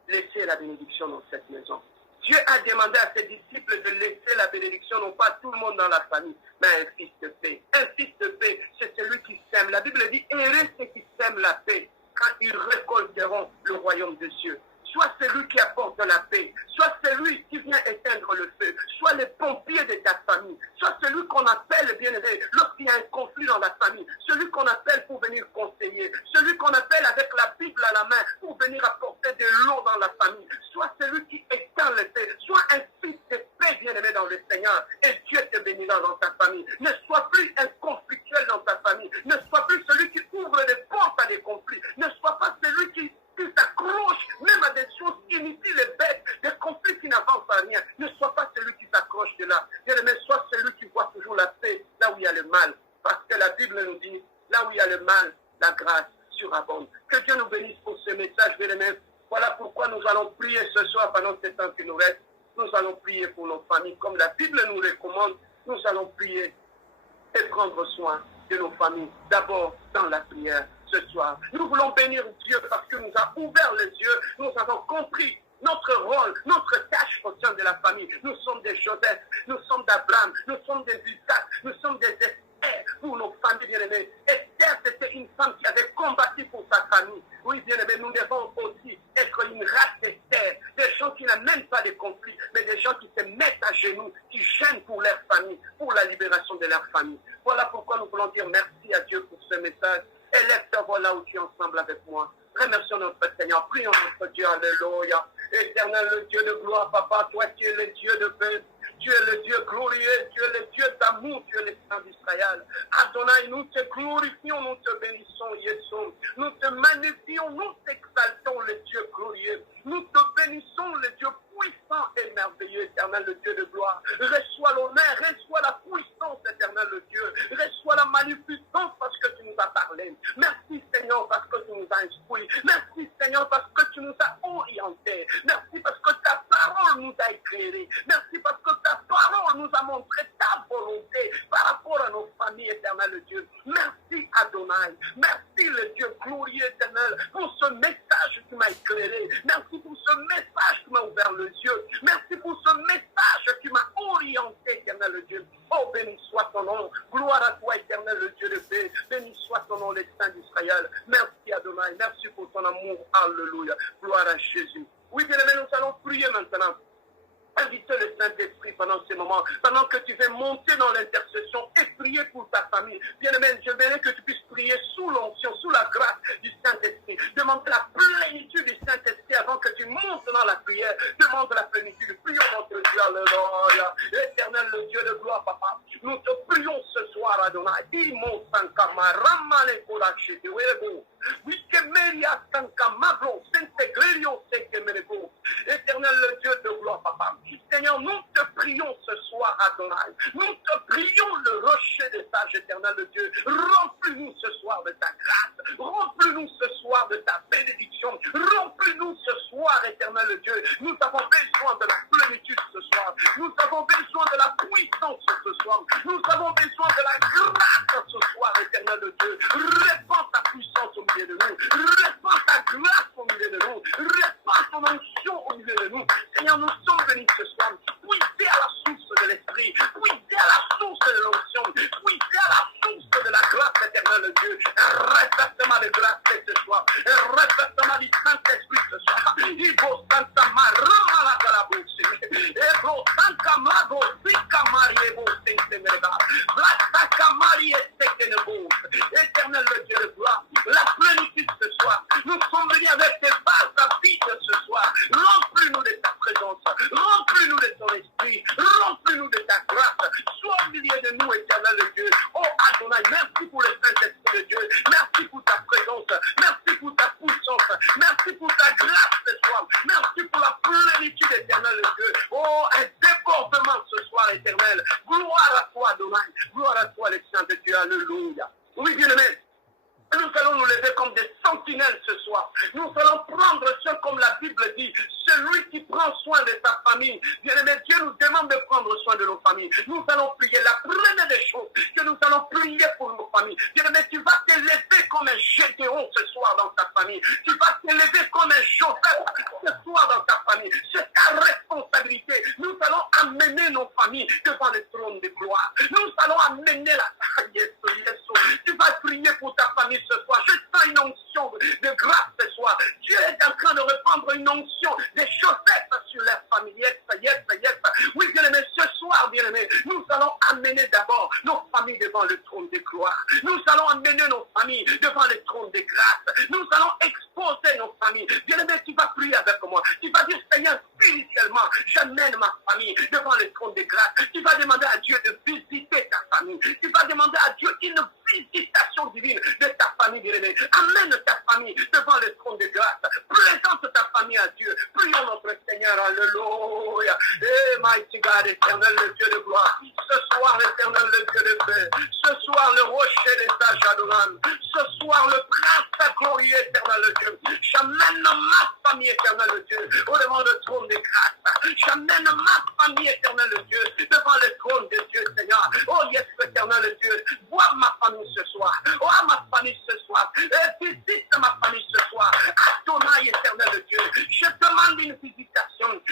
laissez la bénédiction dans cette maison. Dieu a demandé à ses disciples de laisser la bénédiction, non pas tout le monde dans la famille, mais un fils de paix. Un fils de paix, c'est celui qui sème. La Bible dit, heureux ceux qui sèment la paix, quand ils récolteront le royaume de Dieu. Soit celui qui apporte la paix, soit celui qui vient éteindre le feu, soit le pompier de ta famille, soit celui qu'on appelle, bien aimé, lorsqu'il y a un conflit dans la famille, celui qu'on appelle pour venir conseiller, celui qu'on appelle avec la Bible à la main pour venir apporter de l'eau dans la famille, soit celui qui éteint le feu, soit un fils de paix, bien aimé dans le Seigneur, et Dieu te bénira dans ta famille. Ne sois plus un conflictuel dans ta famille, ne sois plus celui qui ouvre des portes à des conflits, ne sois pas celui qui s'accroche même à des choses inutiles et bêtes, des conflits qui n'avancent à rien. Ne sois pas celui qui s'accroche de là. Mais sois celui qui voit toujours la paix là où il y a le mal. Parce que la Bible nous dit, là où il y a le mal, la grâce surabonde. Que Dieu nous bénisse pour ce message, bien-aimés. Voilà pourquoi nous allons prier ce soir pendant ce temps qui nous reste. Nous allons prier pour nos familles. Comme la Bible nous recommande, nous allons prier et prendre soin de nos familles. D'abord dans la prière. Ce soir, nous voulons bénir Dieu parce qu'il nous a ouvert les yeux, nous avons compris notre rôle, notre tâche au sein de la famille. Nous sommes des Joseph, nous sommes d'Abraham, nous sommes des Isaac, nous sommes des Esther pour nos familles bien-aimées. Esther, c'était une femme qui avait combattu pour sa famille. Oui, bien-aimés, nous devons aussi être une race d'Esther, des gens qui n'amènent pas des conflits, mais des gens qui se mettent à genoux, qui gênent pour leur famille, pour la libération de leur famille. Voilà pourquoi nous voulons dire merci à Dieu pour ce message. Élève ta voix là où tu es ensemble avec moi. Remercions notre Seigneur. Prions notre Dieu. Alléluia. Éternel, le Dieu de gloire, Papa, toi qui es le Dieu de paix. Tu es le Dieu glorieux, tu es le Dieu d'amour, tu es le Saint d'Israël. Adonai, nous te glorifions, nous te bénissons, Yeshua. Nous te magnifions, nous t'exaltons, le Dieu glorieux. Nous te bénissons, le Dieu puissant et merveilleux, éternel, le Dieu de gloire. Reçois l'honneur, reçois la puissance, éternel, le Dieu. Reçois la magnificence parce que tu nous as parlé. Merci, Seigneur, parce que tu nous as instruits. Merci, Seigneur, parce que tu nous as orientés. Merci parce que ta parole nous a éclairés. Merci parce que ta parole nous a montré ta volonté par rapport à nos familles, éternel, le Dieu. Merci, Adonai. Merci, le Dieu glorieux, éternel, pour ce message qui m'a éclairé. Merci pour ce message qui m'a ouvert les yeux. Merci pour ce message qui m'a orienté, éternel, le Dieu. Oh, béni soit ton nom. Gloire à toi, éternel, le Dieu de paix. Béni soit ton nom, le Saint d'Israël. Merci, Adonai. Merci pour ton amour. Alléluia. Gloire à Jésus. Oui, bien-aimés, nous allons prier maintenant. Invite le Saint-Esprit pendant ces moments, pendant que tu vas monter dans l'intercession et prier pour ta famille. Bien-aimé, je verrai que tu puisses prier sous l'onction, sous la grâce du Saint-Esprit. Demande la plénitude du Saint-Esprit avant que tu montes dans la prière. Demande la plénitude. Prions notre Dieu, Alléluia. Éternel, le Dieu de gloire, Papa. Nous te prions ce soir, Adonai. Imo sankama, ramale kolache, webo. Wikemeria sankama, bro, sentegrerio, sekemerebo. Éternel, le Dieu de gloire, Papa. Seigneur, nous te prions ce soir, Adonai. Nous te prions, le rocher des sages, éternel de Dieu. Remplis-nous ce soir de ta grâce. Remplis-nous ce soir de ta bénédiction. Remplis-nous ce soir, éternel de Dieu. Nous avons besoin de la plénitude ce soir. Nous avons besoin de la puissance ce soir. Nous avons besoin de la grâce ce soir, éternel de Dieu. Répands ta puissance au milieu de nous. Répands ta grâce au milieu de nous. Répands ton onction au milieu de nous. Seigneur, nous sommes venus ce soir. Puiser à la source de l'esprit. Puiser à la source de l'onction. Puiser à la source de la grâce éternelle de Dieu. Un répètement de grâce ce soir. Un répètement du Saint-Esprit ce soir. Ibo Santa Marama la Galabouche. Ebo Santa Mago Sika Mariebo Saint-Sénégal. Blataka Marie Sekenebo. Éternel le Dieu de gloire. La plénitude ce soir. Nous sommes venus avec tes bases rapides ce soir. Remplis-nous de ta présence. Remplis-nous de ton esprit. Remplis-nous de ta grâce. Sois au milieu de nous, éternel de Dieu. Oh Adonai, merci pour le Saint-Esprit de Dieu. Merci pour ta présence. Merci pour ta puissance. Merci pour ta grâce ce soir. Merci pour la plénitude éternelle de Dieu. Oh, un débordement ce soir éternel. Gloire à toi, Adonai. Gloire à toi, le Saint de Dieu. Alléluia. Oui, bien-aimé. Nous allons nous lever comme des sentinelles ce soir. Nous allons prendre ce comme la Bible dit, celui qui prend soin de sa famille. Bien-aimé, Dieu nous demande de prendre soin de nos familles. Nous allons prier. La première des choses que nous allons prier pour nos familles. Bien-aimé, tu vas te lever comme un Gédéon ce soir dans ta famille. Tu vas te lever comme un chauffeur ce soir dans ta famille. C'est ta responsabilité. Nous allons amener nos familles devant le trône de gloire. Nous allons amener la... Tu vas prier pour ta famille ce soir. Je sens une onction de grâce ce soir. Dieu est en train de répandre une onction des chaussettes sur leur famille. Yes. Oui, bien-aimé, ce soir, bien-aimé, nous allons amener d'abord nos familles devant le trône de gloire. Nous allons amener nos familles devant le trône de grâce. Nous allons exposer nos familles. Bien-aimé, tu vas prier avec moi. Tu vas dire, Seigneur, spirituellement, j'amène ma famille devant le trône de grâce. Tu vas demander à Dieu de visiter ta famille. Tu vas demander à Dieu une visitation divine de ta famille, bien-aimé. Amène ta famille devant le trône de grâce. Présente ta famille à Dieu. Prions notre Seigneur. Alléluia. Mighty God, éternel, le Dieu de gloire. Ce soir, l'éternel, le Dieu de paix. Ce soir, le rocher des sages Adonai. Ce soir, le prince glorieux, éternel, le Dieu. J'amène ma famille, éternel, le Dieu, au devant le trône de grâce. J'amène ma famille, éternel, le Dieu, devant le trône de Dieu, Seigneur. Oh, yes, éternel, le Dieu. Vois ma famille ce soir. Oh, ma famille ce soir. Visite ma famille ce soir. Adonai, éternel, le Dieu. Je demande une visitation.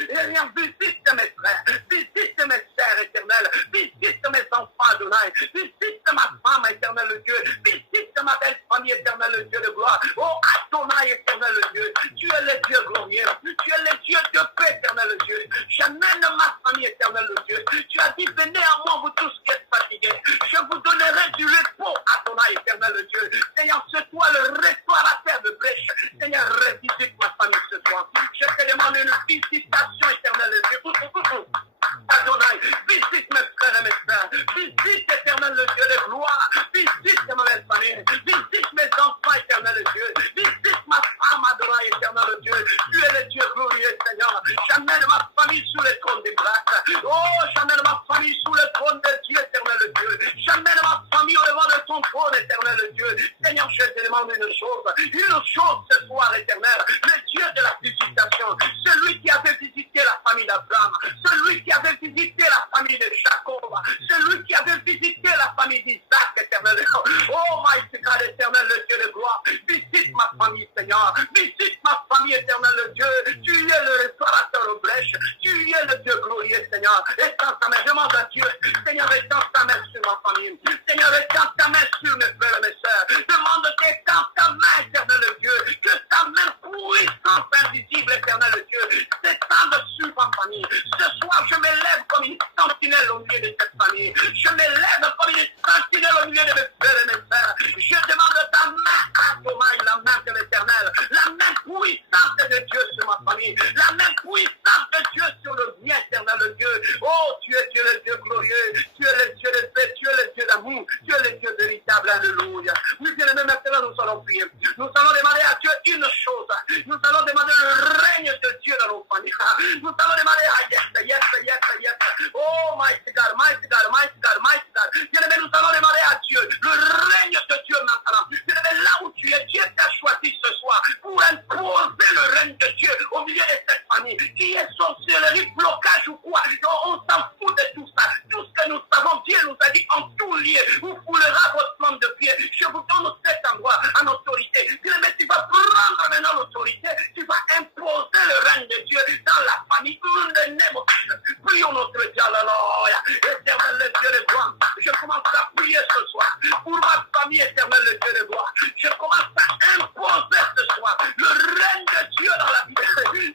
Visite mes frères. Visite mes sœurs, éternel. Visite mes enfants, Adonai. Visite ma femme, éternel, le Dieu. Visite ma belle famille, éternel, le Dieu de gloire. Oh, Adonai, éternel, le Dieu. Tu es le Dieu glorieux. Tu es le Dieu de paix, éternel, le Dieu. J'amène ma famille, éternel, le Dieu. Tu as dit, venez à moi, vous tous qui êtes fatigués. Je vous donnerai du repos, Adonai, éternel, le Dieu. Seigneur, c'est toi le réparateur de brèche. Seigneur, revisite ma famille ce soir. Je te demande une visitation, éternel, le Dieu. Adonai, visite mes frères et mes sœurs. Visite, éternel, le Dieu de gloire. Visite ma famille. Visite mes enfants, éternel, le Dieu. Visite ma femme, Adonai, éternel, le Dieu. Tu es le Dieu glorieux, Seigneur. J'amène ma famille sous le trône des grâces. Oh, j'amène ma famille sous le trône de Dieu, éternel, le Dieu. J'amène ma famille au devant de ton trône, éternel, le Dieu. Seigneur, je te demande une chose ce soir, éternel. Le Dieu de la visitation. Celui qui avait visité la famille d'Abraham. Celui qui avait visité la famille de Jacob. Celui qui avait visité la famille d'Isaac, éternel. Oh, my God, éternel, le Dieu de gloire. Visite ma famille, Seigneur. Visite ma famille, éternel, le Dieu. Tu es le restaurateur aux brèches. Tu es le Dieu glorieux, Seigneur. Étends ta main, demande à Dieu. Seigneur, étends ta main sur ma famille. Seigneur, étends ta main sur mes frères et mes sœurs. Demande d'étends ta main, éternel, le Dieu. Que ta main puissante, invisible, éternel, le Dieu, s'étende sur ma famille. Ce soir, je m'élève comme une sentinelle au milieu de cette famille. Je m'élève comme une sentinelle au milieu de mes frères et mes sœurs. Je demande ta main, Adonai, la main de l'Éternel, la main puissante de Dieu sur ma famille, la main puissante de Dieu sur le bien, éternel, le Dieu. Oh, tu es Dieu, le Dieu glorieux, tu es le Dieu de paix, tu es le Dieu d'amour, tu es le Dieu véritable, alléluia. Oui, bien aimé, maintenant nous allons prier. Nous allons demander à Dieu une chose. Nous allons demander le règne de Dieu dans nos familles. Nous allons demander à yes. Oh, mighty God, mighty God, mighty God, mighty God. Bien aimé, nous allons demander à Dieu le règne de Dieu maintenant. Bien aimé, là où tu es, Dieu t'a choisi ce soir pour imposer le règne de Dieu au milieu de cette famille. Qui est sorcellerie, blocage ou quoi? On s'en fout de tout ça. Tout ce que nous savons, Dieu nous a dit en tout lieu. Vous foulera votre flamme de pied. Je vous donne cet endroit en autorité. Bien aimé, tu vas prendre maintenant l'autorité. Tu vas imposer le règne de Dieu dans la famille. Prions notre Dieu, alléluia. Éternel, le Dieu de gloire. Je commence à prier ce soir pour ma famille, éternel, le Dieu de gloire. Je commence à imposer ce soir le règne de Dieu dans la vie. Jésus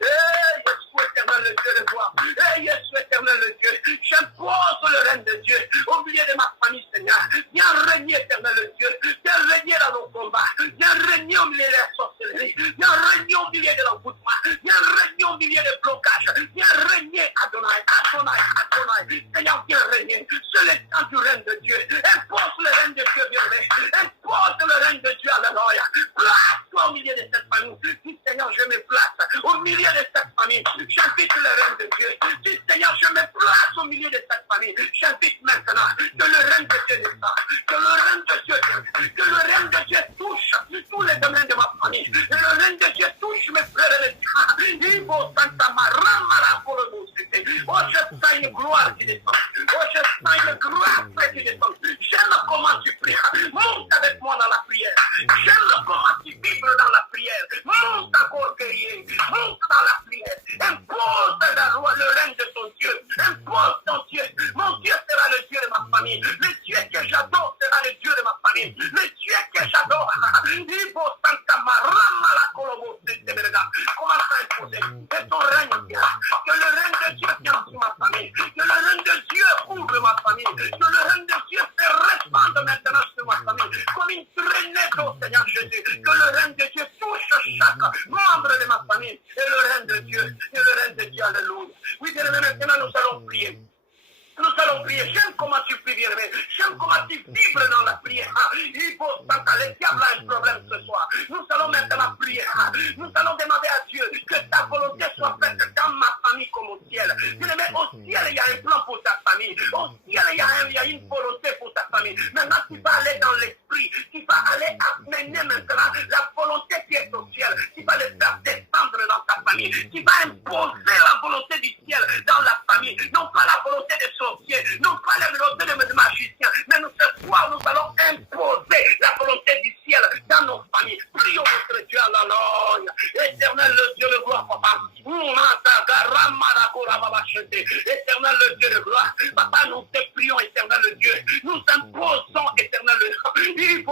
éternel, le Dieu de gloire. Jésus éternel, le Dieu. J'impose le règne de Dieu au milieu de ma famille, Seigneur. Viens régner, éternel, le Dieu. Viens régner dans nos combats. Viens régner au milieu de la sorcellerie. Viens régner au milieu de l'envoûtement. Viens régner au milieu des blocages. Viens régner, Adonai. Seigneur, viens régner sur le temps du règne de Dieu. Impose le règne de Dieu, bien-aimé. Impose le règne de Dieu, alléluia. Place-toi au milieu de cette famille. Si, Seigneur, je me place au milieu de cette famille. J'invite le règne de Dieu. Si, Seigneur, je me place au milieu de cette famille. J'invite maintenant que le règne de Dieu descende. Que le règne de Dieu descende. Que le règne de Dieu touche tous les domaines de ma famille. Que le règne de Dieu touche mes frères et mes sœurs. Ivo Santa Maramara pour le mot. Oh, je sens une gloire qui descend. Oh, je sens une grâce qui descend. J'aime comment tu pries. Monte avec moi dans la prière. J'aime comment tu vibres dans la prière. Monte encore guerrier. Monte dans la prière. Impose la loi, le règne de ton Dieu. Impose ton Dieu. Mon Dieu sera le Dieu de ma famille. Le Dieu que j'adore sera le Dieu de ma famille. Le Dieu que j'adore. Ibo Santa Marama la Colobo. Commence à imposer. Et ton règne vient. Que le règne de Dieu vient sur ma famille. Que le règne de Dieu couvre ma famille. Que le règne de Dieu se répande maintenant sur ma famille. Comme une traînée d'eau, Seigneur Jésus. Que le règne de Dieu touche chaque membre de ma famille. Et le règne de Dieu. Et le règne de Dieu. Alléluia. Oui, bien aimé, maintenant nous allons prier. Nous allons prier. J'aime comment tu pries, bien-aimé. J'aime comment tu vibres dans la prière. Il faut s'entendre. Le diable a un problème ce soir. Nous allons maintenant prier. Nous allons demander à Dieu que ta volonté soit faite dans ma famille comme au ciel. Bien-aimé, au ciel, il y a un plan pour ta famille. Au ciel, il y a une volonté pour ta famille. Maintenant, tu vas aller dans l'esprit. Tu vas aller amener maintenant la volonté qui est au ciel. Tu vas le faire descendre dans ta famille. Tu vas imposer la volonté du ciel dans la famille. Non pas la volonté des sorciers, non pas la volonté des magiciens, mais nous, ce soir, nous allons imposer la volonté du ciel dans nos familles. Prions notre Dieu, alléluia. Éternel, le Dieu de gloire, papa. Éternel le Dieu de gloire, Papa, nous te prions, éternel le Dieu, nous imposons, éternel le Dieu,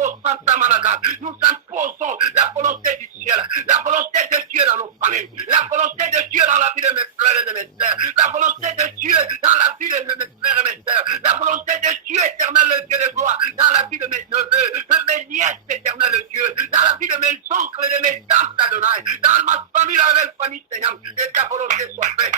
nous imposons la volonté du ciel, la volonté de Dieu dans nos familles, la volonté de Dieu dans la vie de mes frères et de mes sœurs, la volonté de Dieu dans la vie de mes frères et mes sœurs, la volonté de Dieu, éternel le Dieu de gloire, dans la vie de mes neveux, de mes nièces, éternel le Dieu, dans la vie de mes oncles et de mes tantes, Adonai, dans ma famille, la belle famille, Seigneur, que ta volonté soit faite.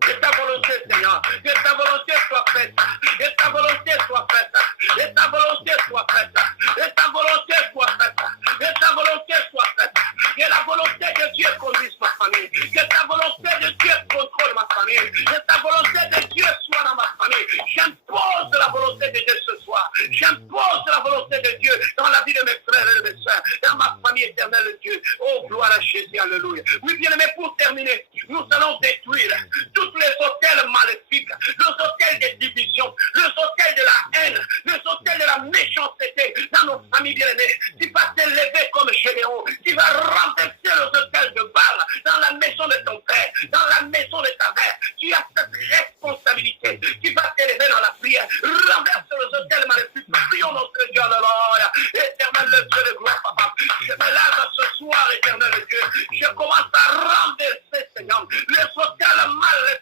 Que ta volonté, Seigneur, que ta volonté soit faite, que ta volonté soit faite, que ta volonté soit faite, que ta volonté soit faite, que ta volonté soit faite, que la volonté de Dieu conduise ma famille, que ta volonté de Dieu contrôle ma famille, que ta volonté de Dieu soit dans ma famille. J'impose la volonté de Dieu ce soir, j'impose la volonté de Dieu dans la vie de mes frères et de mes soeurs, dans ma famille éternelle, Dieu. Oh, gloire à Jésus, alléluia. Oui, bien aimé, pour terminer, nous allons détruire toutes les hôtels maléfiques, les hôtels de division, les hôtels de la haine, les hôtels de la méchanceté dans nos familles bien-aimées, qui va s'élever comme Gédéon, qui va renverser les hôtels de Baal dans la maison de ton père, dans la maison de ta mère. Tu as cette responsabilité qui va t'élever dans la prière. Renverse les hôtels maléfiques. Prions notre Dieu, alléluia. Éternel le Dieu de gloire, papa. Je me lève ce soir, éternel Dieu. Je commence à renverser, Seigneur, les hôtels maléfiques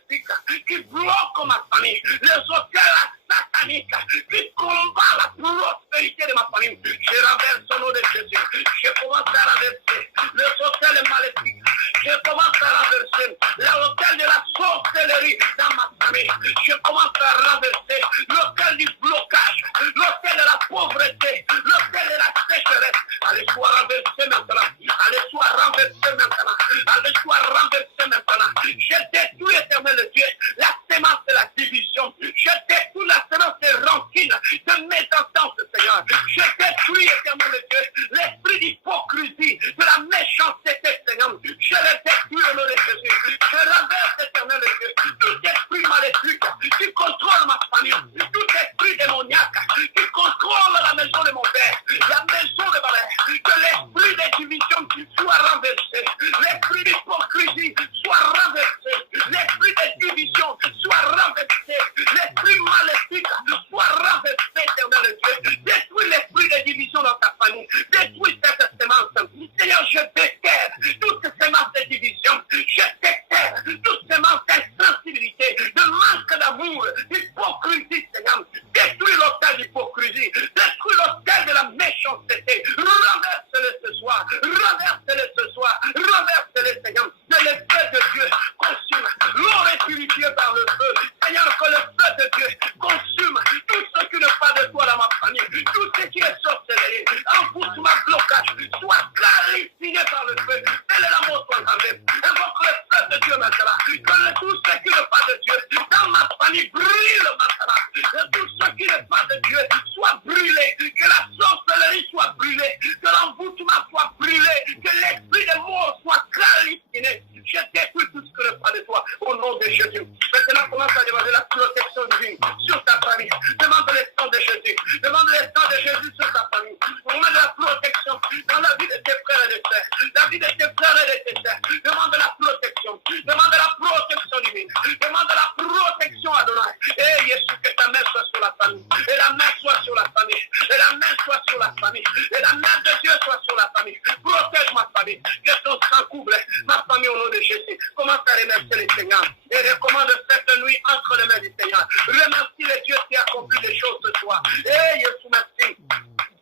qui bloquent ma famille, les hôtels sataniques qui combattent la prospérité de ma famille. Je renverse au nom de Jésus. Je commence à renverser les hôtels maléfiques. Je commence à renverser l'hôtel de la sorcellerie dans ma famille. Je commence à renverser l'hôtel du blocage, l'hôtel de la pauvreté, l'hôtel de la sécheresse. Allez, soit renversé maintenant. Allez, soit renversé maintenant. Allez, soit renversé maintenant. Je détruis, éternel Dieu, la sémence de la division. Je détruis la sémence de rancune, de mésentente, Seigneur. Je détruis, éternel Dieu, l'esprit d'hypocrisie, de la méchanceté, Seigneur. Je le détruis au nom de Jésus. Je renverse, éternel Dieu, tout esprit maléfique qui contrôle ma famille, tout esprit démoniaque qui contrôle la maison de mon père, la maison de ma mère. Que l'esprit de division soit renversé, l'esprit d'hypocrisie soit renversé, l'esprit de division soit renversé, l'esprit maléfique soit renversé, éternel Dieu. Détruis l'esprit de division dans ta famille, détruis cette sémence. Seigneur, je déterre toutes ces sémences de division, je déterre toutes ces sémences d'insensibilité, de manque d'amour, d'hypocrisie, Seigneur. Détruis l'hôtel d'hypocrisie, détruis l'hôtel de la méchanceté, renverse-le ce soir, renverse-le ce soir, renverse-le, Seigneur. Que le feu de Dieu consume, l'eau est purifiée par le feu. Seigneur, que le feu de Dieu consume tout ce qui n'est pas de toi dans ma famille, tout ce qui est sorcellerie, envoûtement, blocage, soit calciné par le feu. Telle est la mort entendée. Invoque le feu de Dieu maintenant. Que tout ce qui n'est pas de Dieu dans ma famille brûle maintenant. Que tout ce qui n'est pas de Dieu soit brûlé. Que la sorcellerie soit brûlée. Que l'envoûtement soit brûlé. Que l'esprit de mort soit calciné. Je détruis tout ce qui n'est pas de toi au nom de Jésus. Maintenant, commence à demander la protection divine sur ta famille. Demande le sang de Jésus. Demande le sang de Jésus sur ta famille. Demande la protection dans la vie de tes frères et de tes sœurs. La vie de tes frères et de tes sœurs. Demande la protection. Demande la protection divine. Demande la protection à Adonai. Et Jésus, que ta main soit sur la famille. Et la main soit sur la famille. Et la main soit sur la famille. Et la main de Dieu soit sur la famille. Protège ma famille. Que ton sang couvre ma famille au nom de Jésus. Commence à remercier les Seigneurs. Et recommande cette nuit entre les mains du Seigneur. Remercie les dieux qui a accompli des choses ce soir. Et Jésus, merci.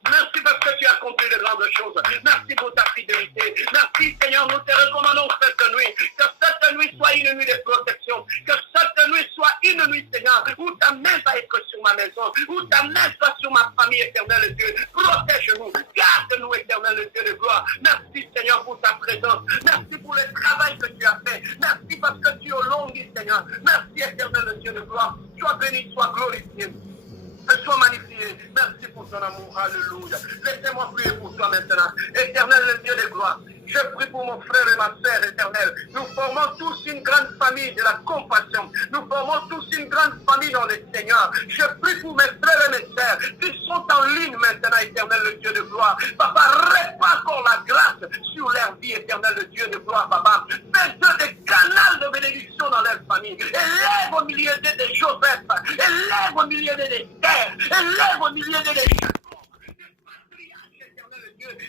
Merci parce que tu as accompli de grandes choses. Merci pour ta fidélité. Merci Seigneur, nous te recommandons cette nuit. Que cette nuit soit une nuit de protection. Que cette nuit soit une nuit, Seigneur, où ta main va être sur ma maison. Où ta main soit sur ma famille, éternel Dieu. Protège-nous. Garde-nous, éternel Dieu de gloire. Merci Seigneur pour ta présence. Merci pour le travail que tu as fait. Merci parce que tu es au long, Seigneur. Merci éternel Dieu de gloire. Sois béni, sois glorifié. Sois magnifié. Merci pour ton amour. Alléluia. Laissez-moi prier pour toi maintenant. Éternel Dieu de gloire. Je prie pour mon frère et ma sœur éternelle. Nous formons tous une grande famille de la compassion. Nous formons tous une grande famille dans le Seigneur. Je prie pour mes frères et mes sœurs qui sont en ligne maintenant, éternel, le Dieu de gloire. Papa, répand encore la grâce sur leur vie, éternel, le Dieu de gloire, papa. Fais-eux des canaux de bénédiction dans leur famille. Élève au milieu des Joseph. Élève au milieu des Esther. Élève au milieu des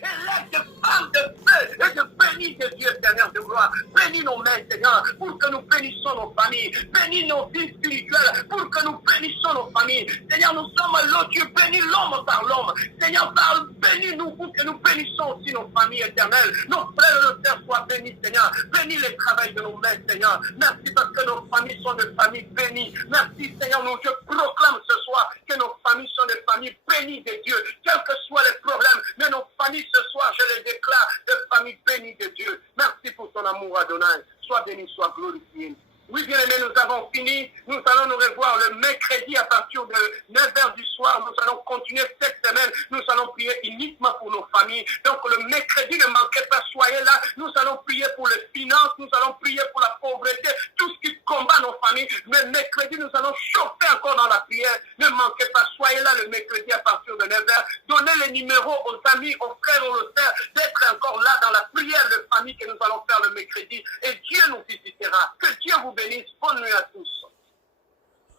élève des femmes de feu et de bénis de Dieu, Seigneur de gloire. Bénis nos mains, Seigneur, pour que nous bénissons nos familles. Bénis nos vies spirituelles pour que nous bénissons nos familles. Seigneur, nous sommes l'autre Dieu, bénis l'homme par l'homme. Seigneur, parle, bénis-nous pour que nous bénissons aussi nos familles éternelles. Nos frères et nos sœurs soient bénis, Seigneur. Bénis les travails de nos mains, Seigneur. Merci parce que nos familles sont des familles bénies. Merci, Seigneur, nous, je proclame ce soir que nos familles sont des familles bénies de Dieu. Quels que soient les problèmes, mais nos familles ce soir, je les déclare des familles bénies de Dieu. Merci pour ton amour, Adonai. Sois béni, sois glorifié. Oui, bien aimé, nous avons fini. Nous allons nous revoir le mercredi à partir de 9h du soir. Nous allons continuer cette semaine. Nous allons prier uniquement pour nos familles. Donc le mercredi, ne manquez pas, soyez là. Nous allons prier pour les finances. Nous allons prier pour la pauvreté. Tout ce qui combat nos familles. Mais mercredi, nous allons chauffer encore dans la prière. Ne manquez pas, soyez là le mercredi à partir de 9h. Donnez les numéros aux amis, aux frères, aux sœurs d'être encore là dans la prière de famille que nous allons faire le mercredi. Et Dieu nous visitera. Que Dieu vous bénisse. Bonne nuit à tous.